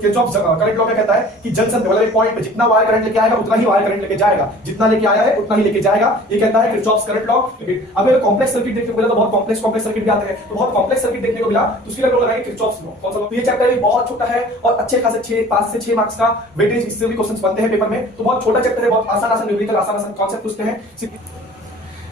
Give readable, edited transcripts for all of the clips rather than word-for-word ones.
Kirchhoff current law क्या कहता है कि जंक्शन पे मतलब एक पॉइंट पे जितना वायर करंट लेके आएगा उतना ही वायर करंट लेके जाएगा, जितना लेके आया है उतना ही लेके जाएगा, ये कहता है किरचॉफ करंट लॉ। अब अगर कॉम्प्लेक्स सर्किट देखने को मिला तो बहुत कॉम्प्लेक्स सर्किट भी आते हैं, तो बहुत कॉम्प्लेक्स सर्किट देखने को मिला तो उसके लिए लोग लगाएंगे किरचॉफ लॉ। कौन सा लॉ? तो ये चैप्टर भी बहुत छोटा है और अच्छे खासे 5 से 6 मार्क्स का वेटेज इससे भी क्वेश्चंस बनते हैं पेपर में, तो बहुत छोटा चैप्टर है, बहुत आसान न्यूमेरिकल आसान कॉन्सेप्ट पूछते हैं।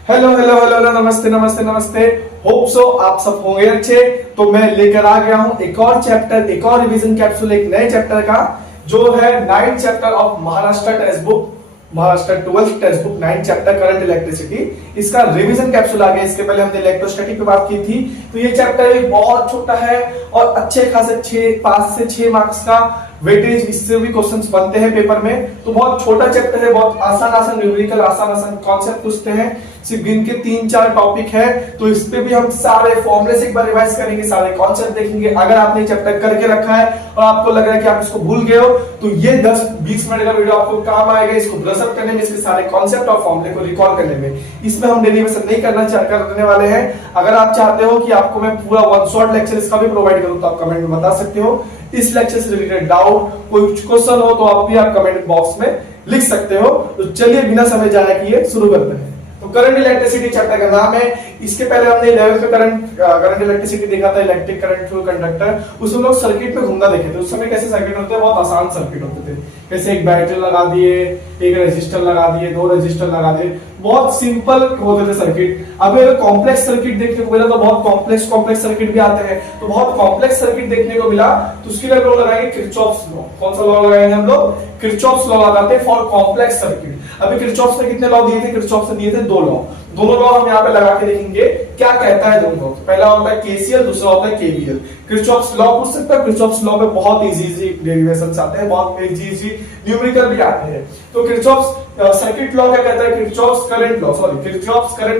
हेलो हेलो हेलो हेलो, नमस्ते नमस्ते नमस्ते, होप सो आप सब होंगे अच्छे। तो मैं लेकर आ गया हूं एक और चैप्टर, एक और रिवीजन कैप्सूल, एक नए चैप्टर का, जो है 9th chapter of Maharashtra text book, Maharashtra 12th text book 9th chapter current electricity. इसका रिवीजन कैप्सूल आ गया। इसके पहले हमने इलेक्ट्रोस्टैटिक पे बात की थी। तो ये चैप्टर भी बहुत छोटा है और अच्छे खासे 5 से 6 मार्क्स का वेटेज इससे भी क्वेश्चंस बनते हैं पेपर में, तो बहुत छोटा चैप्टर है, बहुत आसान न्यूमेरिकल आसान कॉन्सेप्ट पूछते हैं, सिर्फ गिन के 3-4 टॉपिक है। तो इस पे भी हम सारे फॉर्मूले से एक बार रिवाइज करेंगे, सारे कॉन्सेप्ट देखेंगे। अगर आपने चैप्टर करके रखा है और आपको लग रहा है कि आप इसको भूल गए हो, तो ये 10-20 मिनट का वीडियो आपको काम आएगा, इसको ब्रश अप करने में, इसके सारे कॉन्सेप्ट और फॉर्मूले को रिकॉल करने में। इसमें हम डेरिवेशन नहीं करने वाले हैं। अगर आप चाहते हो कि आपको मैं पूरा वन शॉट लेक्चर इसका भी प्रोवाइड करूं तो आप कमेंट में बता सकते हो। इस लेक्चर से रिलेटेड डाउट, कोई क्वेश्चन हो तो आप भी आप कमेंट बॉक्स में लिख सकते हो। तो चलिए बिना समय जाया किए शुरू करते हैं। तो करंट इलेक्ट्रिसिटी चैप्टर का नाम है। इसके पहले हमने 11th में करंट इलेक्ट्रिसिटी देखा था, इलेक्ट्रिक करंट थ्रू कंडक्टर। उसमें लोग सर्किट में घूमना देखे थे। उस समय कैसे सर्किट होते हैं? बहुत आसान सर्किट होते थे, जैसे एक बैटरी लगा दिए, एक रेजिस्टर लगा दिए, 2 रेजिस्टर लगा दिए, बहुत सिंपल होते थे सर्किट। अब अगर कॉम्प्लेक्स सर्किट देखने को मिला तो बहुत कॉम्प्लेक्स सर्किट भी आते हैं। तो बहुत कॉम्प्लेक्स सर्किट देखने को मिला तो उसके लिए लोग लगाएंगे किरचॉफ्स लॉ। कौन सा लॉ लगाएंगे हम लोग? किरचॉफ्स लॉ लगाते हैं फॉर कॉम्प्लेक्स सर्किट। अभी किरचॉफ्स ने कितने लॉ दिए थे? किरचॉफ्स ने दिए थे 2 लॉ। दोनों लॉ हम यहाँ पे लगा के देखेंगे क्या कहता है दोनों। पहला होता है केसीएल, दूसरा होता है केवीएल। किरचॉफ्स लॉ पूछ सकते हैं। किरचॉफ्स लॉ में बहुत इजी डेरिवेशंस आते हैं, बहुत इजी न्यूमेरिकल भी आते हैं। तो किरचॉफ्स सर्किट लॉ क्या कहता है? किरचॉफ्स करंट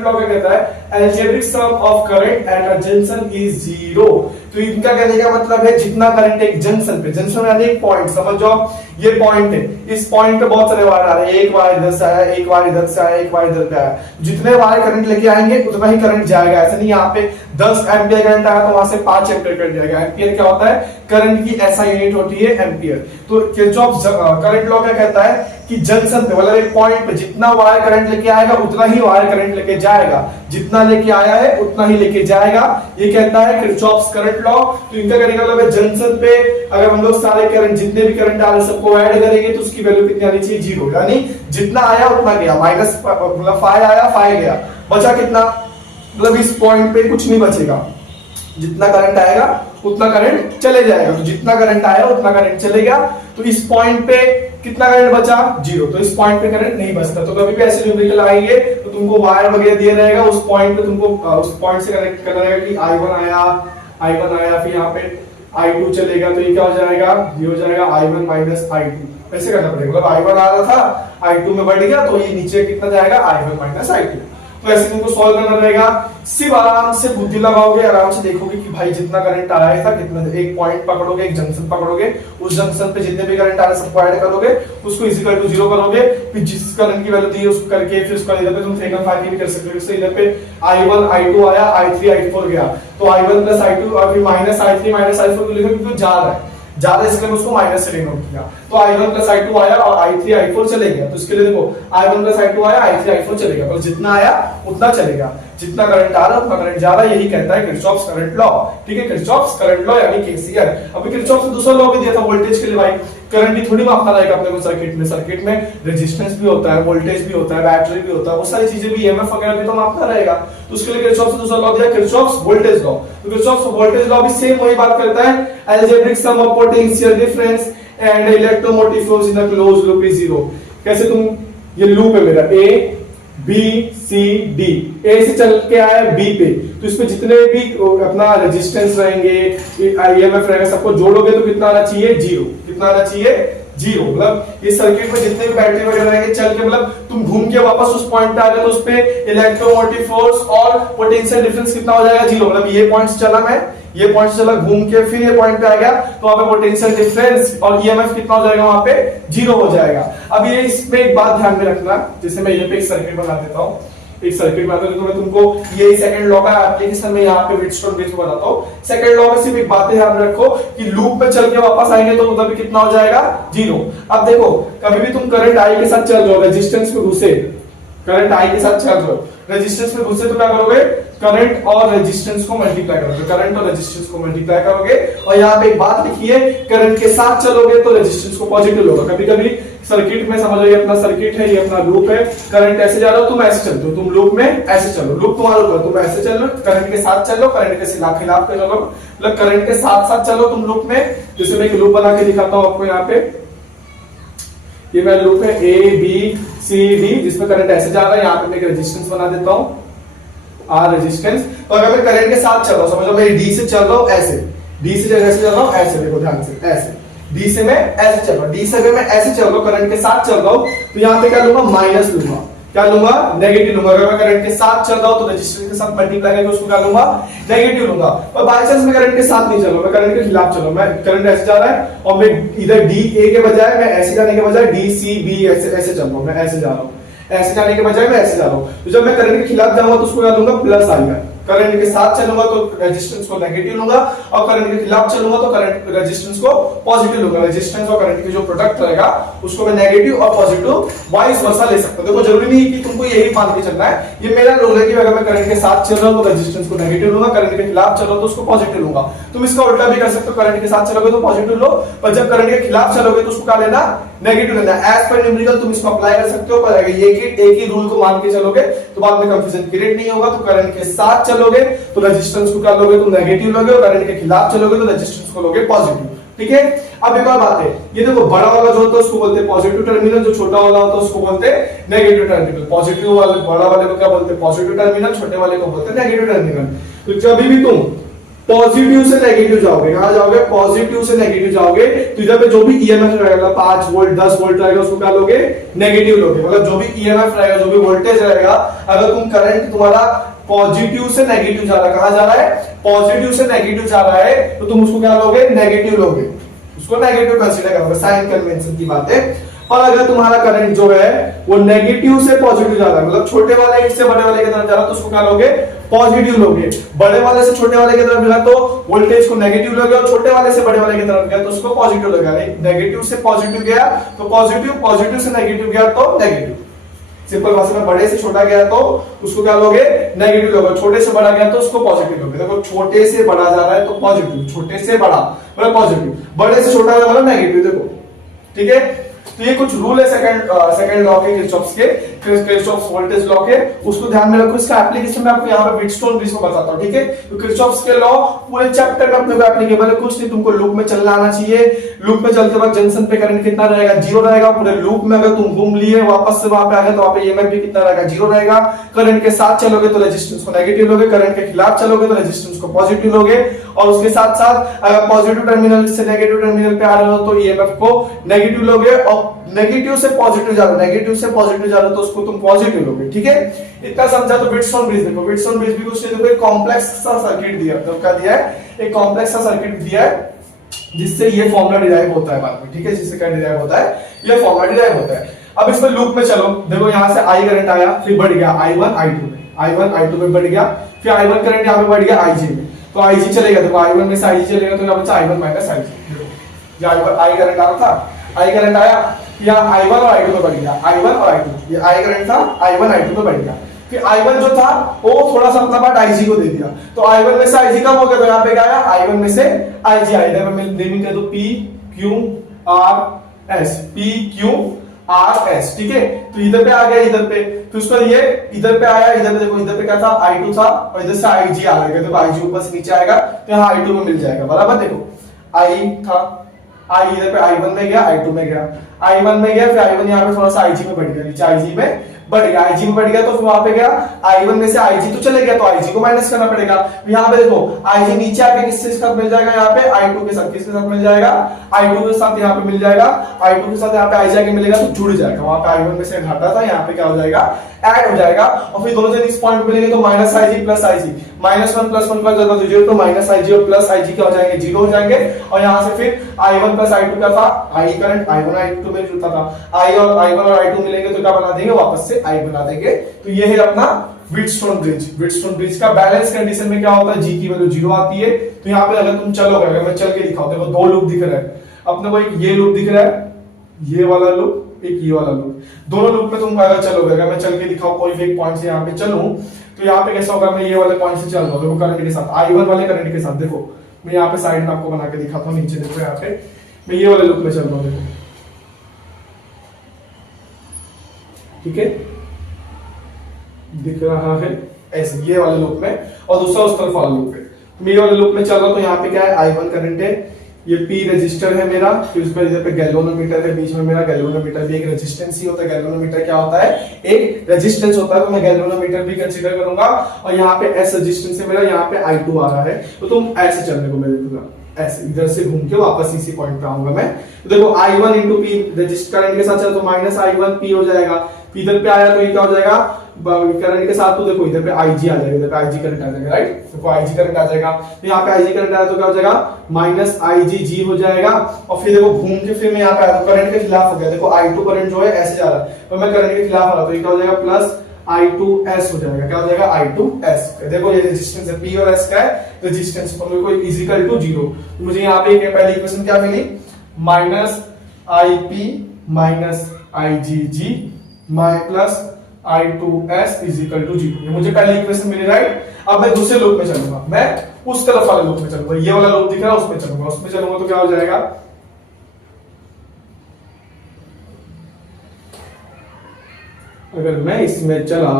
लॉ क्या कहता है? Algebraic sum of current at a junction is 0। तो इनका कहने का मतलब है जितना करंट एक जंक्शन पे, जंक्शन यानी एक पॉइंट, समझ जाओ ये पॉइंट है, इस पॉइंट पे बहुत सारे वायर आ रहे हैं, एक वायर इधर से आया, एक वायर इधर से आया, एक वायर इधर पे आया, जितने वायर करंट लेके आएंगे उतना ही करंट जाएगा। ऐसा नहीं यहाँ पे 10 एम्पियर करंट आया तो वहां से 5 एम्पियर करंट जाएगा। एम्पियर क्या होता है? करंट की ऐसा यूनिट होती है एम्पियर। तो किरचॉफ करंट लॉ क्या कहता है कि जंक्शन पे मतलब एक पॉइंट पे जितना वायर करंट लेके आएगा उतना ही वायर करंट लेके जाएगा, जितना लेके आया है उतना ही लेके जाएगा, ये कहता है किरचॉफ्स करंट लॉ। तो इनका कहने का मतलब है जंक्शन पे अगर हम लोग सारे करंट, जितने भी करंट आ रहे सबको ऐड करेंगे तो उसकी वैल्यू कितनी आनी चाहिए? 0। यानी जितना आया उतना गया, माइनस मतलब 5 आया 5 गया, बचा कितना? मतलब इस पॉइंट पे कुछ नहीं बचेगा, जितना करंट आएगा उतना करंट चले जाएगा। तो जितना करंट आया उतना करंट चलेगा। तो इस पॉइंट पे कितना करंट बचा? 0। तो इस पॉइंट पे करंट नहीं बचता। तो कभी भी ऐसे न्यूमेरिकल आएंगे तो तुमको वायर वगैरह दिया रहेगा, उस पॉइंट पे तुमको उस पॉइंट से कनेक्ट करना रहेगा कि I1 आया, फिर यहाँ पे I2 चलेगा, तो ये क्या हो जाएगा? ये हो जाएगा I1 माइनस I2। ऐसे करना पड़ेगा, मतलब I1 आ रहा था, I2 में बढ़ गया, तो ये नीचे कितना जाएगा? I1 minus I2। तो ऐसे तुमको सॉल्व करना रहेगा। सिर्फ आराम से बुद्धि लगाओगे, आराम से देखोगे कि भाई जितना करंट आ रहा था कितना, एक पॉइंट पकड़ोगे, एक जंक्शन पकड़ोगे, उस जंक्शन पे जितने भी करंट आ रहे सबको ऐड करोगे, उसको इक्वल टू 0 करोगे, फिर जिस करंट की वैल्यू दी है उसको करके फिर उसको इधर पे तुम 3.5 भी कर सकते हो। इससे इधर पे I1 I2 आया, I3 I4 गया, तो I1 प्लस I2 और फिर माइनस I3 माइनस I4 को लिखो क्योंकि जा रहा है ज्यादा, इसलिए उसको माइनस से डिनोट किया। तो I1 प्लस I2 आया और I3 I4 चले गया। तो इसके लिए देखो I1 प्लस I2 आया, I3 I4 चलेगा, तो जितना आया उतना चलेगा, जितना करंट आ रहा है उतना करंट जा रहा है। यही कहता है किरचॉफ्स करंट लॉ। ठीक है, किरचॉफ्स करंट लॉ यानी केसीएल। अभी किरचॉफ ने दूसरा लॉ भी दिया था वोल्टेज के लिए। भाई करंट भी थोड़ी मापना रहेगा अपने को सर्किट में रेजिस्टेंस भी होता है, वोल्टेज भी होता है, बैटरी भी होता है, वो सारी चीजें भी, ईएमएफ वगैरह भी तो मापना रहेगा। तो उसके लिए किरचॉफ ने दूसरा लॉ दिया, किरचॉफ्स वोल्टेज लॉ। तो किरचॉफ्स वोल्टेज लॉ भी सेम वही बात करता है, algebraic sum of potential difference and electromotive force in the closed loop is 0। कैसे? तुम ये लूप है मेरा A B C D, A से चल के आया B पे, तो इसमें जितने भी अपना रेजिस्टेंस रहेंगे, ईएमएफ रहेगा, सबको जोड़ोगे तो कितना आना चाहिए? 0। कितना आना चाहिए? 0। मतलब इस सर्किट में जितने भी बैटरी वगैरह रहेंगे चल के, मतलब तुम घूम के वापस उस पॉइंट पे आ गए तो उस पे इलेक्ट्रोमोटिव फोर्स और पोटेंशियल डिफरेंस कितना हो जाएगा? 0। मतलब ये पॉइंट चला मैं, ये पॉइंट चला घूम के फिर ये पॉइंट पे आ गया, तो वहां पे पोटेंशियल डिफरेंस और ईएमएफ कितना हो जाएगा? वहां पे 0 हो जाएगा। अब ये इसमें एक बात ध्यान में रखना, जैसे मैं ये पे एक सर्किट बना देता हूं, एक सर्किट में आता है। तो मैं तुमको ये सेकंड लॉ का एप्लीकेशन में यहाँ पे व्हीटस्टोन ब्रिज में बताता हूँ। सेकंड लॉ में सिर्फ एक बात ध्यान रखो कि लूप पे चल के वापस आएंगे तो उधर भी कितना हो जाएगा, 0। अब देखो कभी भी तुम करंट आई के साथ चल रहे हो, रेजिस्टेंस में घुसे, करंट आई के साथ चल रहे हो, रेजिस्टेंस में घुसे तो क्या करोगे, करंट और रेजिस्टेंस को मल्टीप्लाई करोगे, करंट और रेजिस्टेंस को मल्टीप्लाई करोगे। और यहाँ पे एक बात लिखी है, करंट के साथ चलोगे तो रेजिस्टेंस को पॉजिटिव होगा। कभी कभी सर्किट में समझो ये अपना सर्किट है, ये अपना लूप है, करंट ऐसे जा रहा हो, तुम ऐसे चलते हो, तुम लूप में ऐसे चलो, लूप तुम्हारा ऊपर, तुम ऐसे चलो, करंट के साथ चलो, करंट के खिलाफ खिलाफ चलो, मतलब करंट के साथ साथ चलो तुम लूप में। जैसे मैं एक लूप बना के दिखाता हूँ आपको, यहाँ पे ये मेरा लूप है ए बी सी डी, जिसमें करंट ऐसे जा रहा है, यहाँ पे मैं एक रेजिस्टेंस बना देता हूँ, आर रेजिस्टेंस। तो अगर मैं करंट के साथ चल रहा हूँ, समझो मैं डी से चल रहा हूँ ऐसे, डी से ऐसे चल रहा हूँ ऐसे, देखो ध्यान से, ऐसे डी से मैं ऐसे चल रहा हूँ, डी से अगर मैं ऐसे चल रहा हूँ, करंट के साथ चल रहा हूँ, तो यहाँ पे क्या लूंगा, माइनस लूंगा, क्या लूंगा, नेगेटिव लूंगा। अगर मैं करंट के साथ चल रहा हूँ तो रेजिस्टेंस के साथ मल्टीप्लाई करके उसको क्या लूंगा, नेगेटिव लूंगा। और बाय चांस मैं करंट के साथ नहीं चल रहा हूं, मैं करंट के खिलाफ चल रहा हूं, मैं करंट ऐसे जा रहा है और मैं इधर डी ए के बजाय मैं ऐसे जाने के बजाय डी सी बी ऐसे ऐसे चल रहा हूं, मैं ऐसे जा रहा हूं, ऐसे जाने के बजाय मैं ऐसे जा रहा हूं। तो जब मैं करंट के खिलाफ जाऊंगा तो उसको क्या लूंगा, प्लस आएगा। करंट के साथ चलूंगा तो रेजिस्टेंस को नेगेटिव लूंगा, और करंट के खिलाफ चलूंगा तो करंट रेजिस्टेंस को पॉजिटिव लूंगा। रेजिस्टेंस और करंट के जो प्रोडक्ट रहेगा उसको मैं नेगेटिव और पॉजिटिव वाइस वर्सा ले सकता हूं। देखो जरूरी नहीं कि तुमको यही मान के चलना है, ये मेरा रूल है कि अगर मैं करंट के साथ चल रहा हूं तो रेजिस्टेंस को नेगेटिव लूंगा, करंट के खिलाफ चल रहा हूं तो उसको पॉजिटिव लूंगा। तुम इसका उल्टा भी कर सकते हो, करंट के साथ चलोगे तो पॉजिटिव लो, पर जब करंट के खिलाफ चलोगे तो उसको क्या लेना, नेगेटिव लेना। एज पर न्यूमेरिकल तुम इसको अप्लाई कर सकते हो, पर अगर एक ही रूल को मान के चलोगे तो बाद में कंफ्यूजन क्रिएट नहीं होगा। तो करंट के साथ चलोगे तो रेजिस्टेंस को क्या लोगे, तुम नेगेटिव लोगे, और करंट के खिलाफ चलोगे तो रेजिस्टेंस को लोगे पॉजिटिव। ठीक है, अब एक और बात है, ये देखो बड़ा वाला जो होता है उसको बोलते हैं पॉजिटिव टर्मिनल, जो छोटा वाला होता है उसको बोलते हैं नेगेटिव टर्मिनल। पॉजिटिव वाले बड़ा वाले को क्या बोलते हैं, पॉजिटिव टर्मिनल, छोटे वाले को बोलते हैं नेगेटिव टर्मिनल। तो जब भी तुम पॉजिटिव से नेगेटिव जाओगे, कहां जाओगे, पॉजिटिव से नेगेटिव जाओगे, तो इधर पे जो भी ईएमएफ रहेगा 5 वोल्ट 10 वोल्ट रहेगा उसको क्या लोगे, नेगेटिव लोगे। मतलब जो भी ईएमएफ रहेगा, जो भी वोल्टेज रहेगा, अगर तुम करंट तुम्हारा पॉजिटिव से नेगेटिव जा रहा है, कहां जा रहा है, पॉजिटिव से नेगेटिव जा रहा है, तो तुम उसको क्या लोगे, नेगेटिव लोगे, उसको नेगेटिव कंसीडर करोगे, साइन कन्वेंशन की बात है। और अगर तुम्हारा करंट जो है वो नेगेटिव से पॉजिटिव जा रहा है, मतलब छोटे वाले से बड़े वाले की तरफ जा रहा है, तो उसको क्या लोगे, पॉजिटिव लोगे। बड़े वाले से छोटे वाले की तरफ गया तो वोल्टेज को नेगेटिव लोगे, और छोटे वाले से बड़े वाले की तरफ गया तो उसको पॉजिटिव लोगे। नेगेटिव से पॉजिटिव गया तो पॉजिटिव, पॉजिटिव से नेगेटिव गया तो नेगेटिव। सिंपल भाषा में, बड़े से छोटा गया तो उसको क्या लोगे, नेगेटिव लोगे, छोटे से बड़ा गया तो उसको पॉजिटिव लोगे। देखो छोटे से बड़ा जा रहा है तो पॉजिटिव, छोटे से बड़ा मतलब पॉजिटिव, बड़े से छोटा मतलब नेगेटिव। देखो ठीक है, तो ये कुछ रूल है सेकंड लॉ के, किरचॉफ्स वोल्टेज लॉ के, उसको ध्यान में रखो। इसका एप्लीकेशन मैं आपको यहाँ पे व्हीटस्टोन ब्रिज में बताता हूँ। ठीक है, तो किरचॉफ्स के लॉ पूरे चैप्टर में अपने को एप्लीकेबल है, कुछ नहीं, तुमको लूप में चलना आना चाहिए। लूप में चलते वक्त जंक्शन पे करंट कितना रहेगा, 0 रहेगा। पूरे लूप में अगर तुम घूम लिए वापस से वहां पे आ गए तो वहां पे ईएमएफ भी कितना रहेगा, 0 रहेगा। करंट के साथ चलोगे तो रेजिस्टेंस को नेगेटिव लोगे, करंट के खिलाफ चलोगे तो रेजिस्टेंस को पॉजिटिव लोगे। और उसके साथ साथ अगर पॉजिटिव टर्मिनल से नेगेटिव टर्मिनल पे आ रहे हो तो ईएमएफ को नेगेटिव लोगे, और नेगेटिव से पॉजिटिव जा रहे हो, नेगेटिव से पॉजिटिव जा रहे हो तो उसको तुम पॉजिटिव लोगे। ठीक है, इतना समझा। तो व्हीटस्टोन ब्रिज देखो, व्हीटस्टोन ब्रिज भी कुछ नहीं, देखो एक कॉम्प्लेक्स सा सर्किट दिया, तो क्या दिया है, एक कॉम्प्लेक्स सा सर्किट दिया है जिससे ये फॉर्मूला डिराइव होता है बाद में। ठीक है, जिससे क्या डिराइव होता है, ये फॉर्मूला डिराइव होता है। अब इसमें लूप में चलो, देखो यहां से आई करंट आया, फिर बढ़ गया I1 I2 में, I1 I2 में बढ़ गया, फिर I1 करंट यहां पे बढ़ गया IG में, तो IG चलेगा। देखो I1 में से IG चलेगा तो क्या बचा, I1 माइनस IG। देखो ये I करंट आ रहा था, I करंट आया, यहाँ I1 और I2 में बढ़ गया, I1 और I2, ये I करंट था, I1 I2 में बढ़ गया। फिर I1 जो था वो थोड़ा सा अपना पार्ट IG को दे दिया, तो I1 में से IG कम हो गया, तो यहाँ पे क्या आया, I1 में से IG आया। मैं नेमिंग कर दूं P Q R S, P Q R S। ठीक है, तो इधर पे आ गया, इधर पे, तो उसका ये इधर पे आया, इधर पे देखो, इधर पे क्या था, I2 था, और इधर से IG आ गया, देखो IG ऊपर से नीचे आएगा तो यहाँ I2 में मिल जाएगा, बराबर। देखो I था, I इधर पे I1 में गया, I2 में गया, I1 में गया, फिर I1 यहाँ पे थोड़ा सा IG में बढ़ गया, नीचे IG में बढ़ गया, IG में बढ़ गया, तो फिर वहां पे गया I1 में से IG तो चले गया, तो IG को माइनस करना पड़ेगा। यहाँ पे देखो IG नीचे आके किसके साथ मिल जाएगा, यहाँ पे I2 के साथ, किसके साथ मिल जाएगा, I2 के साथ यहाँ पे मिल जाएगा, I2 के साथ यहाँ पे IG आके मिलेगा तो जुड़ जाएगा। वहां पे I1 में से घटा था, यहाँ पे क्या हो जाएगा, ऐड हो जाएगा और फिर दोनों जन इस पॉइंट पे लेंगे तो माइनस आई जी प्लस आई जी, माइनस वन प्लस वन का जीरो, तो माइनस आई जी और प्लस आई जी क्या हो जाएंगे, जीरो हो जाएंगे। और यहाँ से फिर I one plus I two क्या था, I current I one I two में जुड़ता था, आई वन और आई टू मिलेंगे तो क्या बना देंगे, वापस से आई बना देंगे। तो ये है अपना व्हीटस्टोन ब्रिज। व्हीटस्टोन ब्रिज का बैलेंस कंडीशन में क्या होता है, जी की वैल्यू जीरो आती है। तो यहाँ पे अगर तुम चलोगे, अगर मैं चल के दिखाऊं, देखो दो लूप दिख रहा है अपने को, एक ये लूप दिख रहा है, ये वाला लूप, एक ये वाला लूप, दोनों लूप में तुम अगर चलोगे, अगर मैं चल के दिखाऊं कोई भी एक पॉइंट से यहाँ पे चलूं, तो यहाँ पे कैसा होगा, मैं ये वाले पॉइंट से चल रहा हूँ, देखो करंट के साथ, आई वन वाले करंट के साथ, देखो मैं यहाँ पे साइड में आपको बना के दिखाता हूँ, नीचे देखो यहाँ पे मैं ये वाले लूप में चल रहा हूँ, देखो ठीक है, दिख रहा है ऐसे ये वाले लूप में, और दूसरा उस तरफ वाला लूप है। मैं ये वाले लूप में चल रहा हूँ, तो यहाँ पे क्या है, आई वन करंट है, ये P रजिस्टर है मेरा, फिर उस पर इधर पे गैल्वेनोमीटर है, बीच में मेरा गैल्वेनोमीटर भी एक रेजिस्टेंस ही होता है। गैल्वेनोमीटर क्या होता है, एक रेजिस्टेंस होता है, तो मैं गैल्वेनोमीटर भी कंसीडर करूंगा। और यहाँ पे S रेजिस्टेंस है मेरा, यहाँ पे I2 आ रहा है, तो तुम ऐसे चलने को मैं देखूंगा, ऐसे इधर से घूम के वापस इसी पॉइंट पे आऊंगा मैं। तो देखो I1 into P register current के साथ चला तो माइनस I1 P हो जाएगा, इधर पे आया तो ये क्या हो जाएगा, करंट के साथ, तो देखो इधर पे IG आ जाएगा, इधर पे IG करंट आ जाएगा, राइट, देखो IG करंट आ जाएगा, तो यहाँ पे IG करंट आया तो क्या हो जाएगा, माइनस IgG हो जाएगा। और फिर देखो घूम के फिर मैं यहाँ पे आया तो करंट के खिलाफ हो गया, देखो I2 करंट जो है ऐसे जा रहा है, तो मैं करंट के खिलाफ आ रहा, तो ये क्या हो जाएगा, प्लस I2S हो जाएगा, क्या हो जाएगा, I2S। देखो ये रेजिस्टेंस है, P और S का है रेजिस्टेंस, तो मेरे को इक्वल टू जीरो, मुझे यहाँ पे पहली इक्वेशन क्या मिली, minus IP minus IgG plus I2S is equal to zero, ये मुझे पहली इक्वेशन मिली, राइट। अब मैं दूसरे लूप में चलूंगा, मैं उस तरफ वाले लूप में चलूंगा, ये वाला लूप दिख रहा है उसमें चलूंगा, उसमें चलूंगा तो क्या हो जाएगा, अगर मैं इसमें चला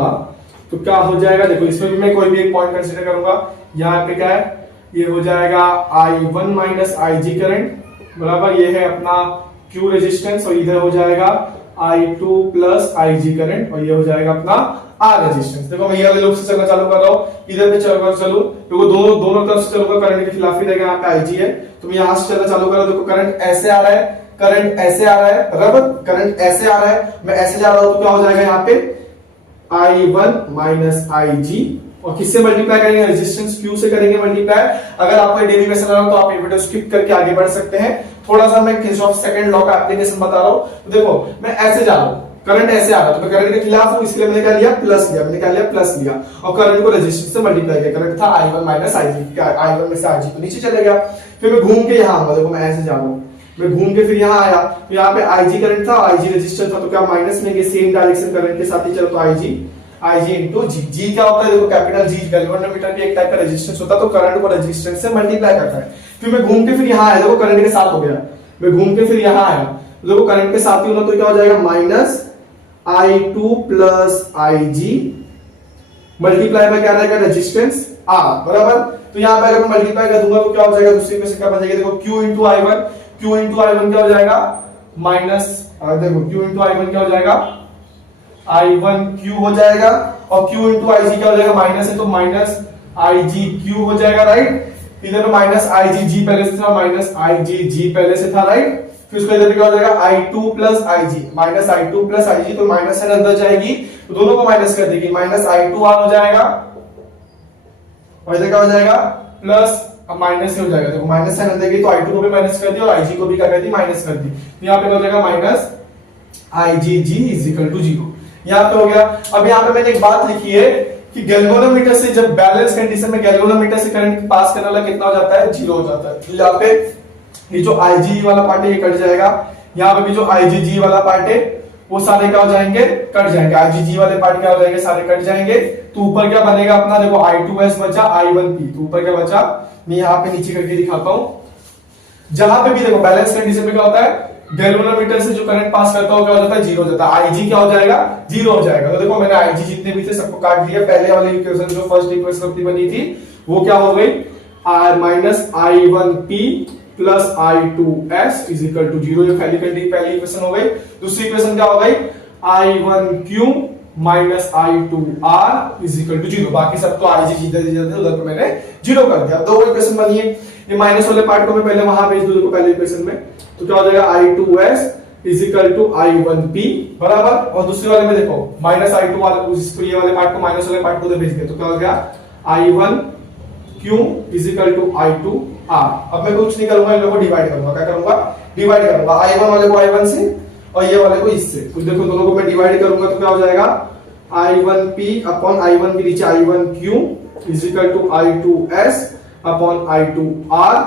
तो क्या हो जाएगा, देखो इसमें भी मैं कोई भी एक पॉइंट कंसीडर करूंगा, यहाँ पे क्या है, ये हो जाएगा I1 माइनस IG करंट बराबर, ये है अपना Q रेजिस्टेंस, और इधर हो जाएगा I2 प्लस IG करंट, और ये हो जाएगा अपना R रेजिस्टेंस। देखो मैं ये वाले लूप से चलना चालू कर रहा हूँ, इधर पे चलूँ, देखो दोनों तरफ से चलूंगा, करंट के खिलाफ ही रहेगा, यहाँ पे IG है, तो मैं यहाँ से चलना चालू कर रहा हूँ, देखो करंट ऐसे आ रहा है, करंट ऐसे आ रहा है, बराबर, करंट ऐसे आ रहा है, मैं ऐसे जा रहा हूं, तो क्या हो जाएगा यहाँ पे I1 माइनस IG, और किससे मल्टीप्लाई करेंगे, रेजिस्टेंस Q से करेंगे मल्टीप्लाई। अगर आपको डेरिवेशन आ रहा हो तो आप ये वीडियो स्किप करके आगे बढ़ सकते हैं, थोड़ा सा मैं किरचॉफ सेकंड लॉ का एप्लीकेशन बता रहा हूं। तो देखो मैं ऐसे जा रहा हूं, करंट ऐसे आ रहा है, तो मैं करंट के खिलाफ हूं, इसलिए मैंने क्या लिया, प्लस लिया, मैंने क्या लिया, प्लस लिया, और करंट को रेजिस्टेंस से मल्टीप्लाई किया, करंट था I1 माइनस IG, I1 में से IG तो नीचे चले गया, फिर मैं घूम के यहाँ आऊंगा, देखो मैं ऐसे जा रहा हूँ, मैं घूम के फिर यहाँ आया, तो यहाँ पे IG करंट था और IG रेजिस्टेंस था, तो क्या माइनस में सेम डायरेक्शन करंट के साथ ही चलो, तो IG इंटू G क्या होता है, देखो कैपिटल G, गैल्वेनोमीटर भी एक टाइप का रेजिस्टेंस होता है, तो करंट को रेजिस्टेंस से मल्टीप्लाई करता है। फिर मैं घूम के फिर यहाँ आया, देखो करंट के साथ हो गया, मैं घूम के फिर यहाँ आया, देखो करंट के साथ ही होना, तो क्या हो जाएगा, minus I2 plus IG multiply में क्या रहेगा, रेजिस्टेंस R बराबर। तो यहाँ पे अगर मैं मल्टीप्लाई कर दूंगा तो क्या हो जाएगा, दूसरी इक्वेशन क्या बन जाएगी, देखो Q इंटू I1 क्या हो जाएगा, माइनस, देखो Q इंटू I1 क्या हो जाएगा, I1Q हो जाएगा, और Q इंटू IG क्या हो जाएगा, माइनस है तो माइनस IgQ हो जाएगा, राइट। इधर पे माइनस IgG पहले से था, माइनस IgG पहले से था, राइट। फिर उसका इधर क्या हो जाएगा, I2 plus IG, minus I2 plus IG, तो माइनस है अंदर जाएगी तो दोनों को माइनस कर देगी, माइनस I2R हो जाएगा, और इधर क्या हो जाएगा, प्लस माइनस से हो जाएगा, देखो माइनस साइन अंदर गई तो I2 को भी माइनस कर दी और IG को भी क्या कर दी, माइनस कर दी, तो यहाँ पे हो जाएगा minus IgG is equal to 0, यहाँ पे हो गया। अब यहाँ पे मैंने एक बात लिखी है कि गैल्वेनोमीटर से जब बैलेंस कंडीशन में गैल्वेनोमीटर से करंट पास करने वाला कितना हो जाता है, 0 हो जाता है। यहाँ पे ये जो IG वाला पार्ट है ये कट जाएगा, यहाँ पे भी जो IgG वाला पार्ट है वो सारे क्या हो जाएंगे, कट जाएंगे, IgG वाले पार्ट क्या हो जाएंगे, सारे कट जाएंगे। तो ऊपर क्या बनेगा अपना, देखो I2S बचा, I1P, तो ऊपर क्या बचा, मैं यहाँ पे नीचे करके दिखाता हूं। जहां पे भी देखो बैलेंस कंडीशन में क्या होता है, गैल्वेनोमीटर से जो करंट पास करता हो क्या हो जाता है, 0 हो जाता है, IG क्या हो जाएगा, 0 हो जाएगा। तो देखो मैंने IG जितने भी थे सबको काट दिया, पहले वाली इक्वेशन जो फर्स्ट इक्वेशन अपनी बनी थी वो क्या हो गई, minus I1P plus I2S is equal to 0, ये पहली इक्वेशन हो गई। दूसरी इक्वेशन क्या हो गई, I1Q minus I2R is equal to 0, बाकी सब तो IG जिधर जिधर थे उधर पे मैंने 0 कर दिया। दो इक्वेशन बनी है, ये माइनस वाले पार्ट को मैं पहले वहां भेज दूं, देखो पहले इक्वेशन में, तो क्या हो जाएगा I2S is equal to I1P बराबर, और दूसरे वाले में देखो माइनस I2 वाले, इसको ये वाले पार्ट को माइनस वाले पार्ट को उधर भेज दे तो क्या हो गया I1Q is equal to I2R। अब मैं कुछ नहीं करूंगा, इन लोगों को डिवाइड करूंगा। क्या करूंगा? डिवाइड करूंगा। I1 वाले को I1 से और ये वाले को इससे, तो देखो दोनों को मैं डिवाइड करूंगा तो क्या हो जाएगा I1P अपॉन I1 के नीचे I1Q is equal to I2S upon I2R।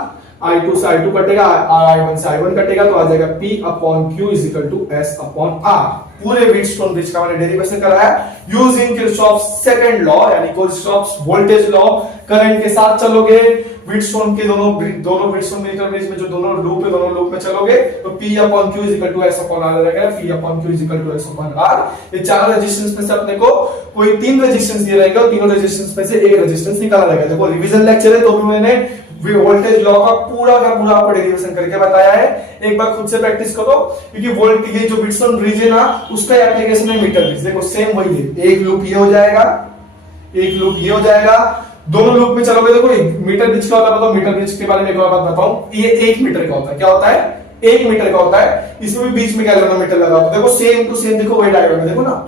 I2 से I2 कटेगा, I1 से I1 कटेगा, तो आ जाएगा P upon Q is equal to S upon R। पूरे व्हीटस्टोन ब्रिज का मैंने डेरिवेशन करा है यूजिंग किरचॉफ्स सेकंड लॉ, यानी किरचॉफ्स वोल्टेज लॉ। करंट के साथ चलोगे व्हीटस्टोन के दोनों व्हीटस्टोन मीटर ब्रिज में जो दोनों लूप है, दोनों लूप में चलोगे तो P upon Q is equal to S upon R रहेगा। P upon Q is equal to S upon R। ये चार रेजिस्टेंस में से अपने को कोई तीन रेजिस्टेंस दिए रहेगा, तीनों रेजिस्टेंस में से एक रेजिस्टेंस निकाला रहेगा। देखो रिवीजन लेक्चर है तो भी मैंने वोल्टेज लॉ का पूरा आपको डेरिवेशन करके बताया है। एक बार खुद से प्रैक्टिस करो, क्योंकि वोल्ट ये जो व्हीटस्टोन ब्रिज है ना, उसका एप्लीकेशन है मीटर ब्रिज। देखो सेम वही है, एक लूप ये हो जाएगा, एक लूप ये हो जाएगा, दोनों लूप में चलोगे। देखो मीटर ब्रिज क्या होता है बताओ, मीटर ब्रिज के बारे में एक और बात बताऊं, ये 1 मीटर का होता है। क्या होता है? 1 मीटर का होता है। इसमें भी बीच में गैल्वेनोमीटर लगा होता है। देखो सेम टू सेम, देखो वही डायग्राम है, देखो ना,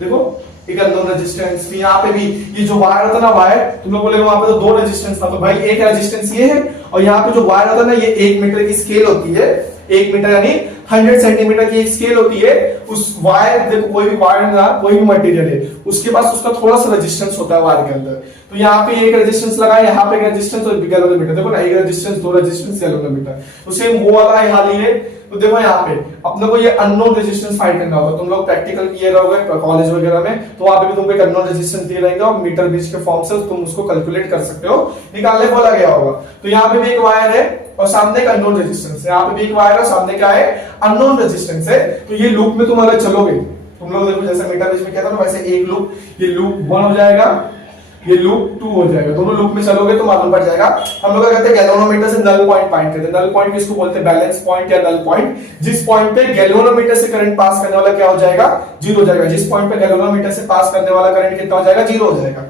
देखो एक अननोन रेजिस्टेंस। यहाँ पे भी ये जो वायर होता है ना, वायर तुम लोग बोलेगे वहां पे तो 2 रेजिस्टेंस था, तो भाई एक रेजिस्टेंस ये है, और यहाँ पे जो वायर होता है ना, ये 1 मीटर की स्केल होती है। 1 मीटर यानी 100 सेंटीमीटर की एक स्केल होती है। उस वायर, देखो कोई भी वायर ना, कोई भी मटेरियल है, उसके पास उसका थोड़ा सा रेजिस्टेंस होता है वायर के अंदर। तो यहाँ पे एक रेजिस्टेंस लगा है, यहाँ पे एक रेजिस्टेंस और गैल्वेनोमीटर। देखो ना, एक रेजिस्टेंस, 2 रेजिस्टेंस, गैल्वेनोमीटर। तो सेम वो वाला यहाँ लिए। तो देखो यहाँ पे अपने को ये अननोन रेजिस्टेंस फाइंड करना होगा। तुम लोग प्रैक्टिकल किए रहोगे कॉलेज वगैरह में, तो वहां पे भी तुमको एक अननोन रेजिस्टेंस दिए रहेंगे और मीटर ब्रिज के फॉर्म से तुम उसको कैलकुलेट कर सकते हो, निकालने बोला गया होगा। तो यहाँ पे भी एक वायर है और सामने एक अननोन रेजिस्टेंस है। यहाँ पे भी एक वायर है, सामने क्या है? अननोन रेजिस्टेंस है। तो ये लूप में तुम अगर चलोगे, तुम लोग देखो जैसे मीटर ब्रिज में किया था ना, वैसे एक लूप, ये लूप 1 हो जाएगा, ये लूप 2 हो जाएगा। दोनों लूप में चलोगे तो मालूम पड़ जाएगा। हम लोग कहते हैं गैल्वेनोमीटर से नल पॉइंट फाइंड करते हैं। नल पॉइंट किसको बोलते हैं? बैलेंस पॉइंट या नल पॉइंट। जिस पॉइंट पे गैल्वेनोमीटर से करंट पास करने वाला क्या हो जाएगा? 0 हो जाएगा। जिस पॉइंट पे गैल्वेनोमीटर से पास करने वाला करंट कितना हो जाएगा? 0 हो जाएगा।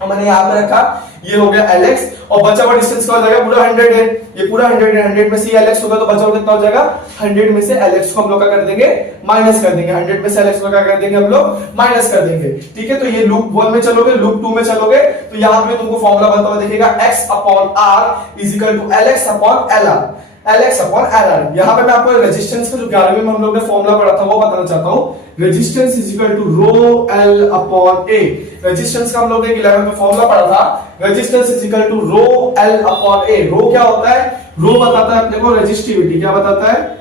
मैंने यहाँ पे रखा, ये हो गया Lx, और बचा हुआ डिस्टेंस क्या हो जाएगा? पूरा 100 है, ये पूरा 100 है। 100 में से Lx होगा तो बचा हुआ कितना हो जाएगा? 100 में से Lx को हम लोग क्या कर देंगे? माइनस कर देंगे। 100 में से Lx को क्या कर देंगे हम लोग? माइनस कर देंगे। ठीक है, तो ये लूप 1 में चलोगे, लूप 2 में चलोगे तो यहाँ पे तुमको फॉर्मूला बनता हुआ दिखेगा, x upon r is equal to Lx upon Lr। Lx upon Lr। यहाँ पे मैं आपको रेजिस्टेंस का जो 11वीं में हम लोग ने फॉर्मूला पढ़ा था वो बताना चाहता हूँ। Resistance is equal to rho L upon A. Resistance का हम लोग ने 11वीं में फॉर्मूला पढ़ा था। Resistance is equal to rho L upon A. Rho क्या होता है? रो बताता है अपने को रेजिस्टिविटी। क्या बताता है?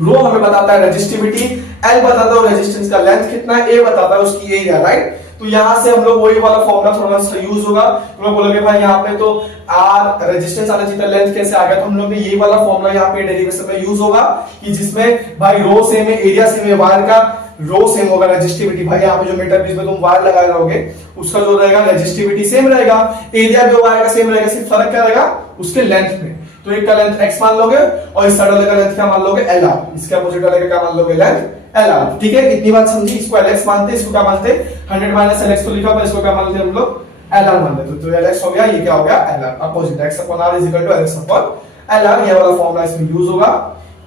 रो हमें बताता है रेजिस्टिविटी, एल बताता है रेजिस्टेंस का लेंथ कितना है, ए बताता है उसकी एरिया, राइट। तो यहां से हम लोग वही वाला फॉर्मूला थोड़ा सा यूज होगा। तो मैं बोलोगे भाई यहाँ पे तो आर रेजिस्टेंस आना चाहिए, लेंथ कैसे आ गया? तो हम लोग यही वाला फॉर्मूला यहाँ पे डेरिवेशन में यूज होगा कि जिसमें भाई रो सेम है, एरिया सेम है, वायर का रो सेम होगा, रेजिस्टिविटी भाई यहाँ पे जो मीटर ब्रिज में तुम वायर लगा रहोगे उसका जो रहेगा रेजिस्टिविटी सेम रहेगा, एरिया भी वायर का सेम रहेगा, सिर्फ फर्क क्या रहेगा? उसके लेंथ में। तो एक का लेंथ x मान लोगे और इस साइड वाले का लेंथ क्या मान लोगे? Lr। इसके अपोजिट वाले का क्या मान लोगे? Length Lr। ठीक है, इतनी बात समझी। इसको Lx मानते, इसको क्या मानते? 100 माइनस Lx तो लिखा, पर इसको क्या मानते हम लोग? Lr मान लेते। तो Lx हो गया, ये क्या हो गया? Lr। Opposite x upon r is equal to Lx upon Lr। ये वाला फॉर्मूला इसमें यूज होगा।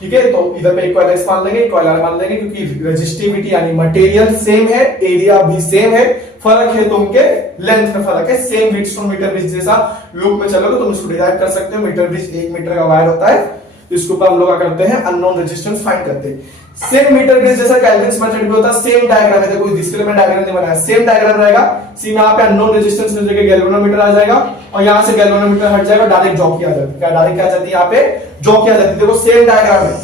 ठीक है, तो इधर पे एक को Lx मान लेंगे, एक को Lr मान लेंगे, क्योंकि रेजिस्टिविटी यानी मटेरियल सेम है, एरिया भी सेम है, फर्क है तो उनके लेंथ में फर्क है। सेम व्हीटस्टोन मीटर ब्रिज जैसा लूप में चलोगे तो तुम इसको डिराइव कर सकते हो। मीटर ब्रिज 1 मीटर का वायर होता है, इसके ऊपर हम लोग क्या करते हैं? अननोन रेजिस्टेंस फाइंड करते हैं। सेम मीटर ब्रिज जैसा केल्विन्स मेथड भी होता है। सेम डायग्राम है, देखो डिस्प्ले में डायग्राम नहीं बनाया, सेम डायग्राम रहेगा। सी में यहाँ पे अननोन रेजिस्टेंस की जगह गैल्वेनोमीटर आ जाएगा और यहाँ से गैल्वेनोमीटर हट जाएगा, डायरेक्ट जॉकी आ जाती है। क्या डायरेक्ट क्या आ जाती है? यहाँ पे जॉकी आ जाती है। देखो सेम डायग्राम है,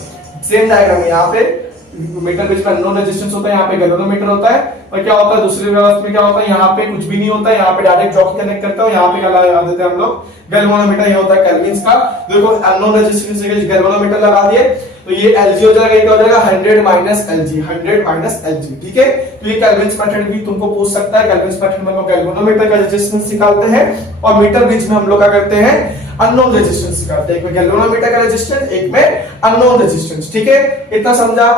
सेम डायग्राम है। यहाँ पे मीटर ब्रिज में अननोन रेजिस्टेंस होता है, यहाँ पे गैल्वेनोमीटर होता है। और क्या होता है दूसरी व्यवस्था में? क्या होता है? यहाँ पे कुछ भी नहीं होता है, यहाँ पे डायरेक्ट जॉकी कनेक्ट करता है, यहाँ पे क्या लगा देते हैं हम लोग? गैल्वेनोमीटर। ये होता है केल्विन्स का। देखो अननोन रेजिस्टेंस से गैल्वेनोमीटर लगा दिए तो ये Lg हो जाएगा, ये हो जाएगा 100 माइनस Lg, 100 माइनस Lg। ठीक है, तो ये केल्विन्स मेथड भी तुमको पूछ सकता है। केल्विन्स मेथड में हम लोग गैल्वेनोमीटर का रेजिस्टेंस निकालते हैं और मीटर ब्रिज में हम लोग क्या करते हैं? अननोन रेजिस्टेंस निकालते हैं। एक में गैल्वेनोमीटर का रेजिस्टेंस, एक में अननोन रेजिस्टेंस। ठीक है, इतना समझा।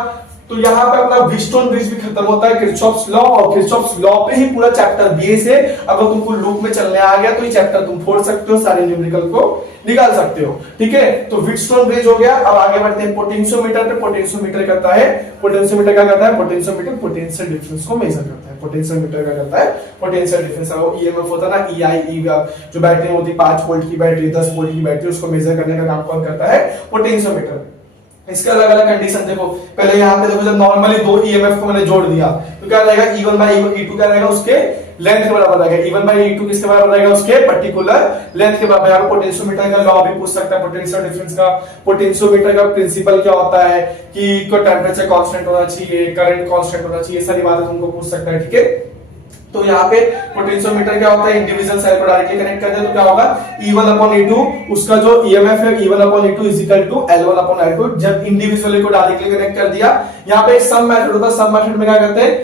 तो यहाँ पे अपना व्हीटस्टोन ब्रिज भी खत्म होता है, किरचॉफ्स लॉ, और किरचॉफ्स लॉ पे ही पूरा चैप्टर बेस है। अगर तुमको लूप में चलने आ गया तो ये चैप्टर तुम फोड़ सकते हो, सारे न्यूमेरिकल को निकाल सकते हो। ठीक है, तो व्हीटस्टोन ब्रिज हो गया। अब आगे बढ़ते हैं पोटेंशियोमीटर पे। पोटेंशियोमीटर करता है, पोटेंशियोमीटर क्या करता है, पोटेंशियोमीटर पोटेंशियल डिफरेंस को मेजर करता है। पोटेंशियोमीटर क्या करता है, पोटेंशियल डिफरेंस। ईएमएफ होता है ना, ईआई, जो बैटरी होती है 5 वोल्ट की बैटरी, 10 वोल्ट की बैटरी, उसको मेजर करने का काम कौन करता है, पोटेंशियोमीटर। इसके अलग अलग कंडीशन देखो, पहले यहाँ पे देखो जब नॉर्मली दो ईएमएफ को मैंने जोड़ दिया तो क्या रहेगा, E1 बाई E2 क्या रहेगा, उसके लेंथ के बराबर रहेगा। E1 बाई E2 किसके बराबर रहेगा, उसके पर्टिकुलर लेंथ के बराबर। यहाँ पे पोटेंशियोमीटर का लॉ भी पूछ सकता है, पोटेंशियल डिफरेंस का। पोटेंशियोमीटर का प्रिंसिपल क्या होता है कि टेम्परेचर कांस्टेंट होना चाहिए, करंट कांस्टेंट होना चाहिए, सारी बातें तुमको पूछ सकता है। ठीक है, तो यहाँ पे पोटेंशियोमीटर क्या होता है, इंडिविजुअल सेल को डायरेक्टली कनेक्ट कर दे तो क्या होगा, E1 अपॉन E2, उसका जो EMF है E1 upon E2 is equal to L1 upon L2। जब इंडिविजुअली को डायरेक्टली कनेक्ट कर दिया, यहाँ पे एक सम मेथड होता है। सम मेथड में क्या करते हैं,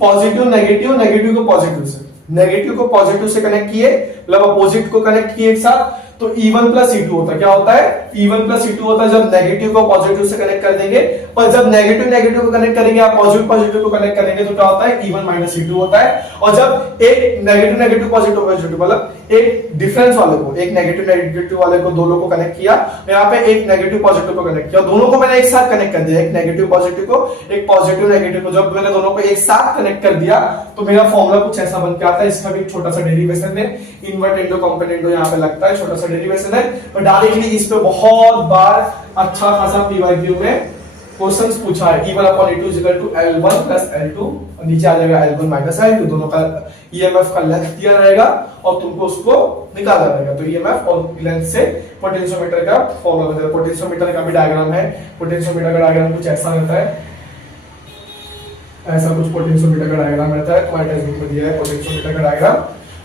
पॉजिटिव नेगेटिव, नेगेटिव को पॉजिटिव से, नेगेटिव को पॉजिटिव से कनेक्ट किए, मतलब अपोजिट को कनेक्ट किए एक साथ, तो E1 प्लस E2 होता है। क्या होता है, E1 प्लस E2 होता है जब नेगेटिव को पॉजिटिव से कनेक्ट कर देंगे। पर जब नेगेटिव नेगेटिव को कनेक्ट करेंगे या पॉजिटिव पॉजिटिव को कनेक्ट करेंगे तो क्या होता है, E1 माइनस E2 होता है। और जब एक नेगेटिव नेगेटिव पॉजिटिव पॉजिटिव, मतलब एक डिफरेंस वाले को, एक नेगेटिव नेगेटिव वाले को, दोनों को कनेक्ट किया, यहाँ पे एक नेगेटिव पॉजिटिव को कनेक्ट किया, दोनों को मैंने एक साथ कनेक्ट कर दिया, एक नेगेटिव पॉजिटिव को, एक पॉजिटिव नेगेटिव को। जब मैंने दोनों को एक साथ कनेक्ट कर दिया तो मेरा फॉर्मूला कुछ ऐसा बन के आता है। इसका भी एक छोटा सा डेरिवेशन है, इन्वर्ट इंटू कंपोनेंट यहाँ पे लगता है, छोटा सा डेरिवेशन है। तो डायरेक्टली इस पे बहुत बार अच्छा खासा पीवाईक्यू में क्वेश्चंस पूछा है। E1 upon E2 is equal to L1 plus L2, और नीचे आ जाएगा L1 माइनस L2, दोनों का EMF का लेंथ दिया रहेगा और तुमको उसको निकालना रहेगा। तो EMF और लेंथ से पोटेंशियोमीटर का फॉर्मूला बन जाएगा। पोटेंशियोमीटर का भी डायग्राम है, पोटेंशियोमीटर का डायग्राम कुछ ऐसा रहता है, ऐसा कुछ पोटेंशियोमीटर का डायग्राम रहता है, तुम्हारे टेक्स्ट बुक में दिया है पोटेंशियोमीटर का डायग्राम।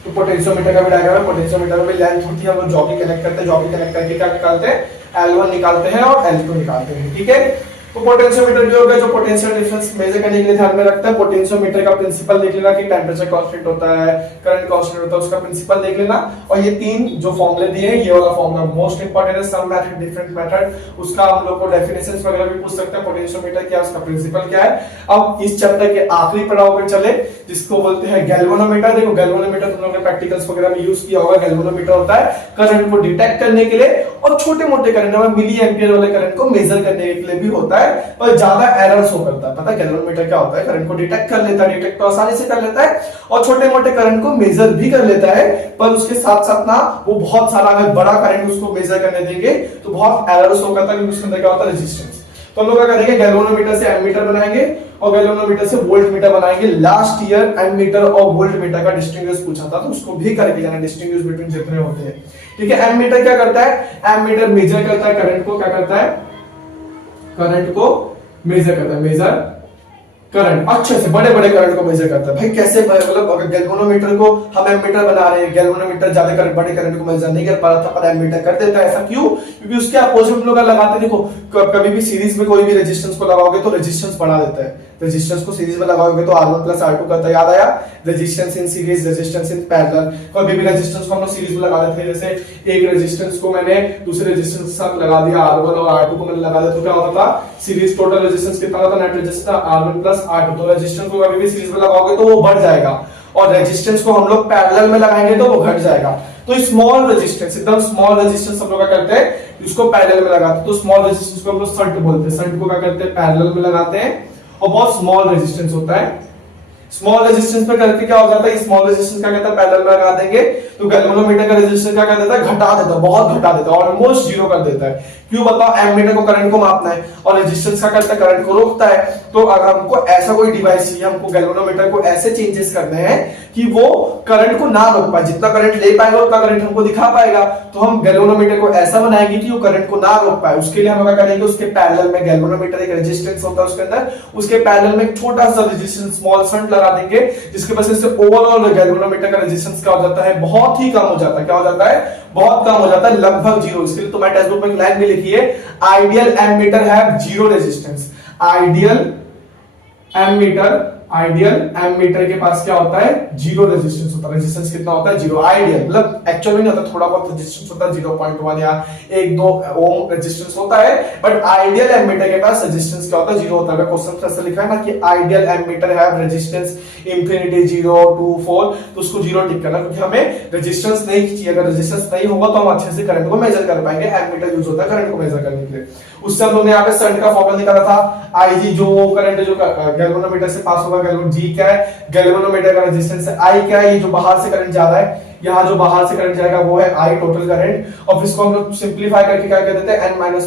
तो पोटेंशियोमीटर का भी डायग्राम है। पोटेंशियोमीटर में लेंथ होती है, हम लोग जॉकी कनेक्ट करते हैं, जॉकी कनेक्ट करके क्या निकालते हैं, L1 निकालते हैं और L2 निकालते हैं। ठीक है, तो पोटेंशियोमीटर जो होगा, जो पोटेंशियल डिफरेंस मेजर करने के लिए ध्यान में रखता है। पोटेंशियोमीटर का प्रिंसिपल देख लेना कि टेम्परेचर कांस्टेंट होता है, करंट कांस्टेंट होता है, उसका प्रिंसिपल देख लेना। और ये तीन जो फॉर्मूले दिए हैं, ये वाला फॉर्मूला मोस्ट इंपोर्टेंट है। सम मेथड, डिफरेंट मेथड, उसका हम लोग को डेफिनेशंस वगैरह भी पूछ सकते हैं। पोटेंशियोमीटर क्या, उसका प्रिंसिपल क्या है। अब इस चैप्टर के आखिरी पड़ाव पे चले, जिसको बोलते हैं गैल्वेनोमीटर। देखो गैल्वेनोमीटर तुम लोगों ने प्रैक्टिकल्स वगैरह में यूज किया होगा। गैल्वेनोमीटर होता है करंट को डिटेक्ट करने के लिए और छोटे मोटे करंट में मिली एम्पियर वाले करंट को मेजर करने के लिए भी होता है, पर ज्यादा एरर शो करता है। पता है गैल्वेनोमीटर क्या होता है, करंट को डिटेक्ट कर लेता है, डिटेक्ट तो आसानी से कर लेता है, और छोटे मोटे करंट को मेजर भी कर लेता है। पर उसके साथ साथ ना वो बहुत सारा, अगर बड़ा करंट उसको मेजर करने देंगे तो बहुत एरर शो करता है, क्योंकि उसके अंदर क्या होता है, रेजिस्टेंस। तो हम लोग क्या करेंगे, गैल्वेनोमीटर से एमीटर बनाएंगे और गैल्वेनोमीटर से वोल्टमीटर बनाएंगे। लास्ट ईयर एमीटर और वोल्टमीटर का डिस्टिंग्विश पूछा था, तो उसको भी करके जाना, डिस्टिंग्विश बिटवीन जितने होते हैं। ठीक है, एमीटर क्या करता है, एमीटर मेजर करता है करंट को, क्या करता है, करंट को मेजर करता है, मेजर करंट, अच्छे से बड़े बड़े करंट को मेजर करता है। भाई कैसे, मतलब अगर गैल्वेनोमीटर को हम एमीटर बना रहे हैं, गैल्वेनोमीटर ज्यादा करंट, बड़े करंट को मेजर नहीं कर पा रहा था, पर एमीटर कर देता है। ऐसा क्यों, क्योंकि उसके अपोजिट हम लोग लगाते, देखो कभी भी सीरीज में कोई भी रेजिस्टेंस को लगाओगे तो रेजिस्टेंस बढ़ा देता है। रेजिस्टेंस को सीरीज में लगाओगे तो R1 प्लस R2 करता है, याद आया, resistance in series, resistance in parallel. कभी भी रेजिस्टेंस को हम लोग सीरीज में लगा देते हैं, जैसे एक रेजिस्टेंस को मैंने दूसरे रेजिस्टेंस के साथ लगा दिया, R1 और R2 को मैंने लगा दिया, तो क्या होता था, सीरीज टोटल रेजिस्टेंस कितना होता, net resistance R1 plus R2। तो रेजिस्टेंस को कभी भी सीरीज में लगाओगे तो वो बढ़ जाएगा, और रेजिस्टेंस को हम लोग पैरेलल में लगाएंगे तो वो घट जाएगा। तो स्मॉल रेजिस्टेंस, एकदम स्मॉल रेजिस्टेंस हम लोग क्या करते हैं, इसको पैरेलल में लगाते हैं। तो स्मॉल रेजिस्टेंस को हम लोग शंट बोलते हैं, शंट को क्या करते हैं, पैरेलल में लगाते हैं, और बहुत स्मॉल रेजिस्टेंस होता है। स्मॉल रेजिस्टेंस पे करके क्या हो जाता है, स्मॉल रेजिस्टेंस क्या कहता है, पैरेलल में लगा देंगे तो गैल्वेनोमीटर का रेजिस्टेंस क्या कर देता है, घटा देता है, बहुत घटा देता है, ऑलमोस्ट जीरो कर देता है। क्यों बताओ, एमीटर को करंट को मापना है और रेजिस्टेंस क्या करता है, करंट को रोकता है। तो अगर हमको ऐसा कोई डिवाइस चाहिए, हमको गैल्वेनोमीटर को ऐसे चेंजेस करने हैं कि वो करंट को ना रोक पाए, जितना करंट ले पाएगा उतना करंट हमको दिखा पाएगा। तो हम गैल्वेनोमीटर को ऐसा बनाएंगे कि वो करंट को ना रोक पाए। उसके लिए हम क्या करेंगे, उसके पैरेलल में गैल्वेनोमीटर एक रेजिस्टेंस होता है उसके अंदर, उसके पैरेलल में एक छोटा सा रेजिस्टेंस स्मॉल शंट लगा देंगे, जिसकी वजह से ओवरऑल गैल्वेनोमीटर का रेजिस्टेंस क्या हो जाता है, बहुत ही कम हो जाता है। क्या हो जाता है, बहुत कम हो जाता है, लगभग जीरो। इसके लिए तुम्हारे टेक्स्ट बुक में एक लाइन भी लिखी है, ideal ammeter have zero resistance. Ideal ammeter, ideal ammeter के पास क्या होता है, जीरो रेजिस्टेंस होता है। रेजिस्टेंस कितना होता है, जीरो। आइडियल मतलब एक्चुअल में नहीं होता, थोड़ा बहुत रेजिस्टेंस होता है, 0.1 या 1-2 ओम रेजिस्टेंस होता है, बट आइडियल एमीटर के पास रेजिस्टेंस क्या होता है, जीरो होता है। क्वेश्चन में ऐसा लिखा है ना कि ideal ammeter have resistance infinity 0 2 4, तो उसको जीरो टिक करना, क्योंकि हमें रेजिस्टेंस नहीं चाहिए। अगर रेजिस्टेंस नहीं होगा तो हम अच्छे से करंट को मेजर कर पाएंगे। एमीटर यूज होता है करंट को मेजर करने के लिए। उससे हम लोगों ने यहाँ पे करंट का फॉर्मूला निकाला था, आईजी जो करंट जो गैल्वेनोमीटर से पास होगा, जी क्या है, गैल्वेनोमीटर का रेजिस्टेंस है, आई क्या है, ये जो बाहर से करंट जा रहा है, यहाँ जो बाहर से करंट जाएगा वो है आई टोटल करंट, और इसको हम लोग सिंपलीफाई करके क्या कर देते हैं, n-1/g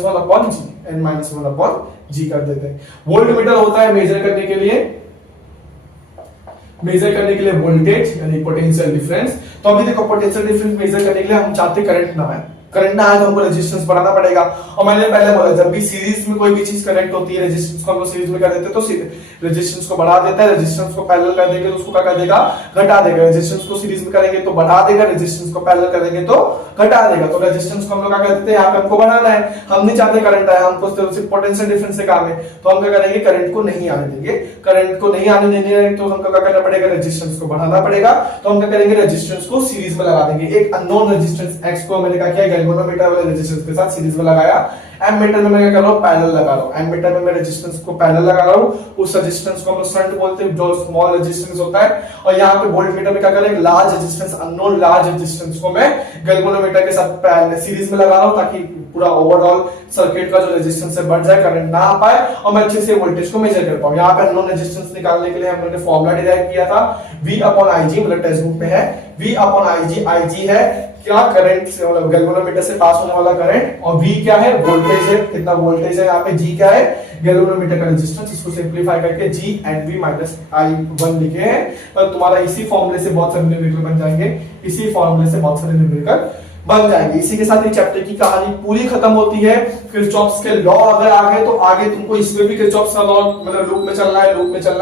कर देते हैं। वोल्टमीटर होता है मेजर करने के लिए वोल्टेज यानी पोटेंशियल डिफरेंस। तो अभी देखो पोटेंशियल डिफरेंस मेजर करने के लिए हम चाहते करंट ना है, करंट ना आए तो हमको रेजिस्टेंस बढ़ाना पड़ेगा। और मैंने पहले बोला जब भी सीरीज में कोई भी चीज कनेक्ट होती है, रेजिस्टेंस को हम लोग सीरीज में कर देते हैं तो रेजिस्टेंस को बढ़ा देता है, रेजिस्टेंस को पैरेलल कर देंगे तो उसको क्या कर देगा, घटा देगा। रेजिस्टेंस को सीरीज में करेंगे तो बढ़ा देगा, रेजिस्टेंस को पैरेलल करेंगे तो घटा देगा। तो रेजिस्टेंस को हम लोग क्या कर देते हैं, यहाँ पे हमको बढ़ाना है, हम नहीं चाहते करंट आए, हमको सिर्फ पोटेंशियल डिफरेंस से काम है, तो हम क्या करेंगे, करंट को नहीं आने देंगे। करंट को नहीं आने देंगे तो हमको क्या करना पड़ेगा, रेजिस्टेंस को बढ़ाना पड़ेगा। तो हम क्या करेंगे, रेजिस्टेंस को सीरीज में लगा देंगे। एक अननोन रेजिस्टेंस x को मैंने क्या किया, गैल्वेनोमीटर वाले रेजिस्टेंस के साथ सीरीज में लगाया। एमीटर में मैं क्या कर रहा हूं, पैरेलल लगा रहा हूं। एमीटर में मैं रेजिस्टेंस को पैरेलल लगा रहा हूं, उस रेजिस्टेंस को हम लोग शंट बोलते हैं, जो स्मॉल रेजिस्टेंस होता है। और यहाँ पे वोल्टमीटर में क्या कर रहा हूं, large resistance, unknown large resistance को मैं गैल्वेनोमीटर के साथ पैरेलल सीरीज में लगा रहा हूं, ताकि पूरा ओवरऑल सर्किट का जो रेजिस्टेंस है बढ़ जाए, करंट ना आ पाए और मैं अच्छे से वोल्टेज को मेजर कर पाऊं। यहाँ पे अननोन रेजिस्टेंस निकालने के लिए हमने फॉर्मूला डिराइव किया था, V/IG, मतलब टेक्स्ट बुक में है V/IG। IG है क्या, करंट से मतलब गैल्वेनोमीटर से पास होने वाला करंट, और V क्या है, वोल्टेज है, कितना वोल्टेज है। यहाँ पे G क्या है, गैल्वेनोमीटर का रेजिस्टेंस। इसको सिंपलीफाई करके G and V-I1 लिखे हैं। पर तुम्हारा इसी फॉर्मूले से बहुत सारे न्यूमेरिकल बन जाएंगे, इसी फॉर्मूले से बहुत सारे न्यूमेरिकल बन जाएंगे। इसी के साथ ये चैप्टर की कहानी पूरी खत्म होती है। किरचॉफ्स के लॉ अगर आ गए तो आगे तुमको इसमें भी किरचॉफ्स का लॉ मतलब लूप में चलना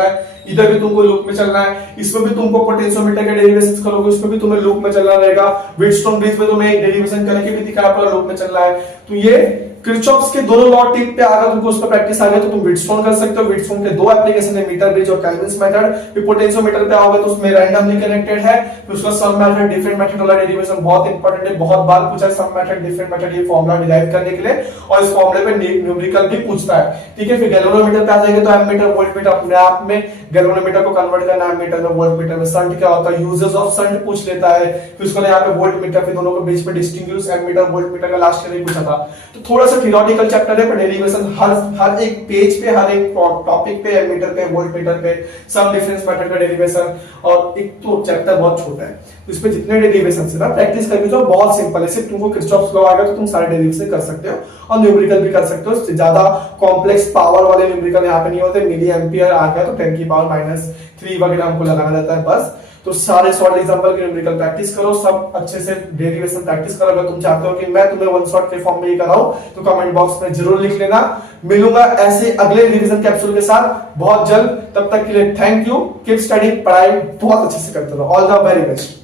है, इधर भी तुमको लूप में चलना है, इसमें भी तुमको पोटेंशियोमीटर के डेरिवेशंस करोगे, उसमें भी तुम्हें लूप में चलना रहेगा। व्हीटस्टोन ब्रिज में तुम्हें एक डेरिवेशन करके भी दिखाया, पूरा लूप में चलना है। तो ये किरचॉफ्स के दोनों लॉ टिप पे अगर तुमको उस पर प्रैक्टिस आ गया तो तुम व्हीटस्टोन कर सकते हो। व्हीटस्टोन के दो एप्लीकेशन है, मीटर ब्रिज और केल्विन्स मेथड। फिर पोटेंशियोमीटर पे आओगे तो उसमें रैंडमली कनेक्टेड है, फिर उसका सम मेथड, डिफरेंट मेथड वाला डेरिवेशन बहुत इंपॉर्टेंट है, बहुत बार पूछा है सम मेथड, डिफरेंट मेथड, ये फॉर्मूला डिराइव करने के लिए, और इस फॉर्मूले पे न्यूमेरिकल भी पूछता है। ठीक है, फिर गैल्वेनोमीटर पे आ जाएंगे तो एमीटर वोल्टमीटर अपने आप में गैल्वेनोमीटर को कन्वर्ट करना, एमीटर में वोल्टमीटर में। शंट क्या होता है, यूजेस ऑफ शंट पूछ लेता है, फिर उसको यहाँ पे वोल्टमीटर, फिर दोनों के बीच में डिस्टिंग्विश एमीटर वोल्टमीटर का लास्ट ईयर पूछा था। तो थोड़ा सा थियोरेटिकल चैप्टर है, पर डेरिवेशन हर एक पेज पे, हर एक टॉपिक पे, एमीटर पे, वोल्टमीटर पे, सम डिफरेंस मेथड का डेरिवेशन, और एक तो चैप्टर बहुत छोटा है, तो इस पे जितने डेरिवेशन है ना प्रैक्टिस करके जो बहुत सिंपल है, सिर्फ तुमको किरचॉफ्स लॉ आएगा तो तुम सारे डेरिवेशन कर सकते हो और न्यूमेरिकल भी कर सकते हो। ज्यादा कॉम्प्लेक्स पावर वाले न्यूमेरिकल यहाँ पे नहीं होते। मिली एम्पियर आ गया तो 10 की पावर -3 वगैरह हमको लगाना रहता है बस। तो सारे शॉर्ट एग्जांपल के न्यूमेरिकल प्रैक्टिस करो, सब अच्छे से डेरिवेशन प्रैक्टिस करो। अगर तुम चाहते हो कि मैं तुम्हें वन शॉट के फॉर्म में ही कराऊं तो कमेंट बॉक्स में जरूर लिख लेना। मिलूंगा ऐसे अगले रिवीजन कैप्सूल के साथ बहुत जल्द, तब तक के लिए थैंक यू। कीप स्टडी, पढ़ाई बहुत अच्छे से करते रहो। All the very best.